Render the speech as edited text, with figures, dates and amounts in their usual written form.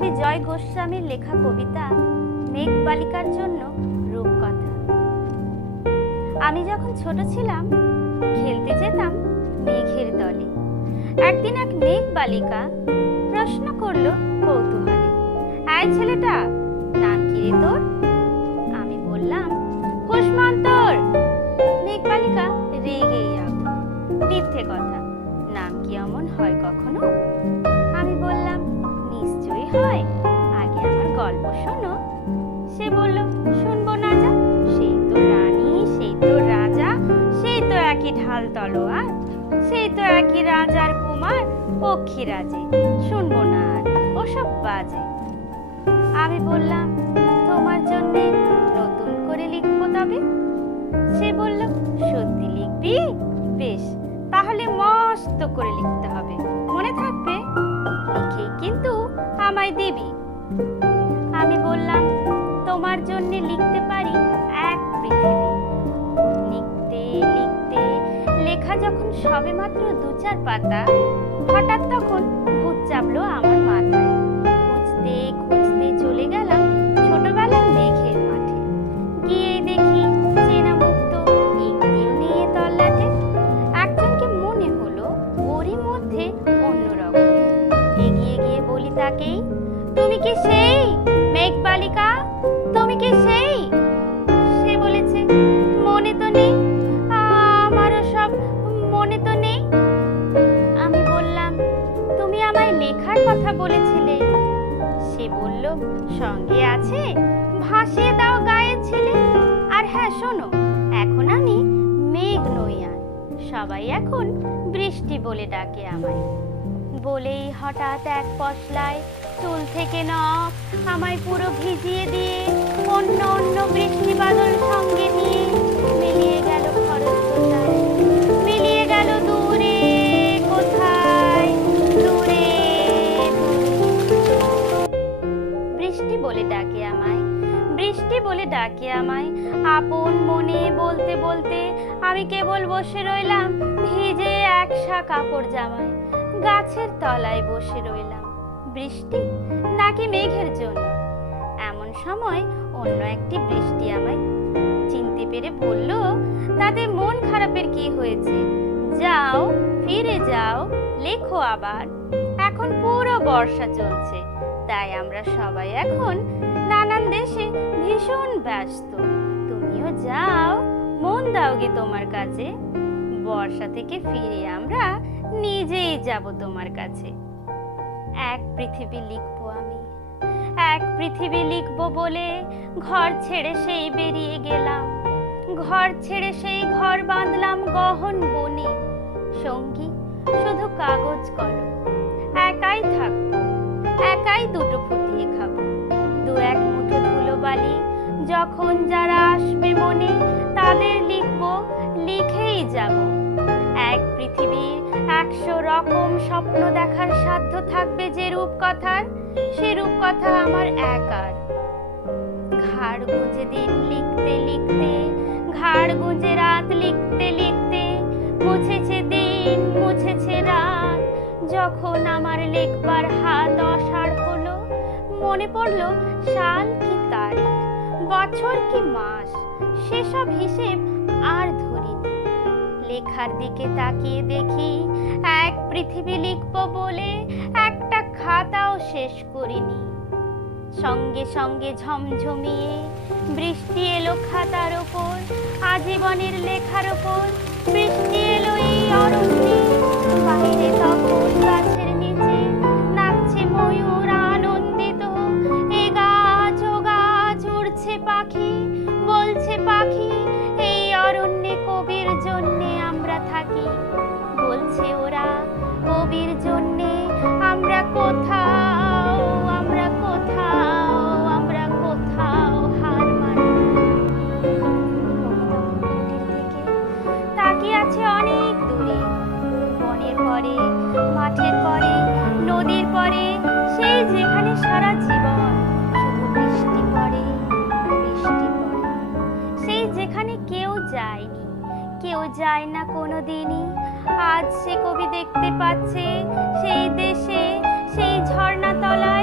কবি জয় গোস্বামীর লেখা কবিতা মেঘ বালিকার জন্য রূপকথা। আমি যখন ছোট ছিলাম খেলতে যেতাম মেঘের দলে। একদিন এক মেঘ বালিকা প্রশ্ন করলো কৌতূহলে, এই ছেলেটা, নাম কি রে তোর? আমি বললাম কুষ্মান্তর। মেঘ বালিকা রেগে যাবো, মিথ্যে কথা, নাম কি অমন হয় কখনো? আমি বললাম নিশ্চয়ই হয়, আগে আমার গল্প শোনো। সে বলল শুনবো না যা, সেই তো রানী, সেই তো রাজা, সেই তো একই ঢাল তলোয়ার, সেই তো একই রাজার কুমার পক্ষীরাজে, শুনবো না আর ওসব বাজে। আমি বললাম তোমার জন্য নতুন করে লিখবো তবে। সে বলল সত্যি লিখবি? বেশ, তাহলে মস্ত করে লিখতে হবে, মনে থাকবে, লিখে কিন্তু আমায় দিবি। আমি বললাম তোমার জন্য লিখতে পারি এক পৃথিবী। লিখতে লিখতে লেখা যখন সবেমাত্র ২-৪ পাতা, হঠাৎ তখন ভূত চাপলো আমার মাথায়। খুঁজতে খুঁজতে চলে গেলাম ছোটবেলার মেঘের মাঠে। গিয়ে দেখি চেনা মুখ তো একটিও নেই তল্লাটে। একজনকে মনে হলো ওরই মধ্যে অন্যরকম। এগিয়ে গিয়ে বলি তাকেই, তুমি কি সেই মেঘ বালিকা? তুমি কি সেই? সে বলেছে মনে তো নেই, আমারও সব মনে তো নেই। আমি বললাম তুমি আমায় লেখার কথা বলেছিলে। সে বলল সঙ্গে আছে, ভাসিয়ে দাও গায়ের ছেলে। আর হ্যাঁ শোনো, এখন আমি মেঘ নই আর, সবাই এখন বৃষ্টি বলে ডাকে আমায়। বলেই হঠাৎ এক পশলায় চুল থেকে নখ আমায় পুরো ভিজিয়ে দিয়ে অন্য অন্য বৃষ্টি বাদল সঙ্গে নিয়ে মিলিয়ে গেল খরস্রোতায়, মিলিয়ে গেল দূরে কোথায়, দূরে। বৃষ্টি বলে ডাকে আমায়, বৃষ্টি বলে ডাকে আমায়। আপন মনে বলতে বলতে আমি কেবল বসে রইলাম ভিজে একসা কাপড় জামায়। গাছের তলায় বসে রইলাম, বৃষ্টি নাকি মেঘের জন্য? এমন সময় অন্য একটি বৃষ্টি আমায় চিনতে পেরে বলল, তাতে মন খারাপের কি হয়েছে? যাও, ফিরে যাও, লেখো আবার। এখন পুরো বর্ষা চলছে, তাই আমরা সবাই এখন নানান দেশে ভীষণ ব্যস্ত। তুমিও যাও, মন দাও গে তোমার কাছে। বর্ষা থেকে ফিরে আমরা নিজেই যাব তোমার কাছে। এক পৃথিবী লিখবো আমি, এক পৃথিবী লিখবো বলে ঘর ছেড়ে সেই বেরিয়ে গেলাম। ঘর ছেড়ে সেই ঘর বাঁধলাম গহন বনে। সঙ্গী শুধু কাগজ কলম, একাই থাকবো, একাই দুটো ফুটিয়ে খাবো। ২-১ মুঠো ধুলো বালি, যখন যারা আসবে মনে তাদের লিখবো, লিখেই যাব। এক পৃথিবীর ১০০ রকম স্বপ্ন দেখার সাধ্য থাকবে যে রূপকথার, সে রূপকথা আমার একার। ঘাড় গুঁজে দিন লিখতে লিখতে, ঘাড় গুঁজে রাত লিখতে লিখতে, মুছেছে দিন মুছেছে রাত। যখন আমার লেখবার হাত অসাড় হলো, মনে পড়লো সাল কি তারিখ, বছর কি মাস, সেসব হিসেব আর ধরিনি। লেখার দিকে তাকিয়ে দেখি এক পৃথিবী লিখবো বলে একটা খাতাও শেষ করিনি। সঙ্গে সঙ্গে ঝমঝমিয়ে বৃষ্টি এলো খাতার ওপর, আজীবনের লেখার ওপর। বৃষ্টি এলো এই অরণ্যে, বাইরে তখন গাছের নিচে নাচছে ময়ূর আনন্দিত। এ গাছ ও গাছ উড়ছে পাখি, বলছে পাখি এই অরণ্যে কবির জন্যে আমরা থাকি। বলছে ওরা কবির জন্যে আমরা কোথাও, আমরা কোথাও, আমরা কোথাও হার মানি। তাকিয়ে আছে অনেক দূরে, বনের পরে, মাঠের পরে, নদীর পরে, সেই যেখানে সারা জীবন শুধু বৃষ্টি পড়ে, বৃষ্টি পড়ে। সেই যেখানে কেউ যায়নি, কেউ যায় না কোনোদিনই। আজ সে কবি দেখতে পাচ্ছে সেই দেশে, সেই ঝর্ণা তলায়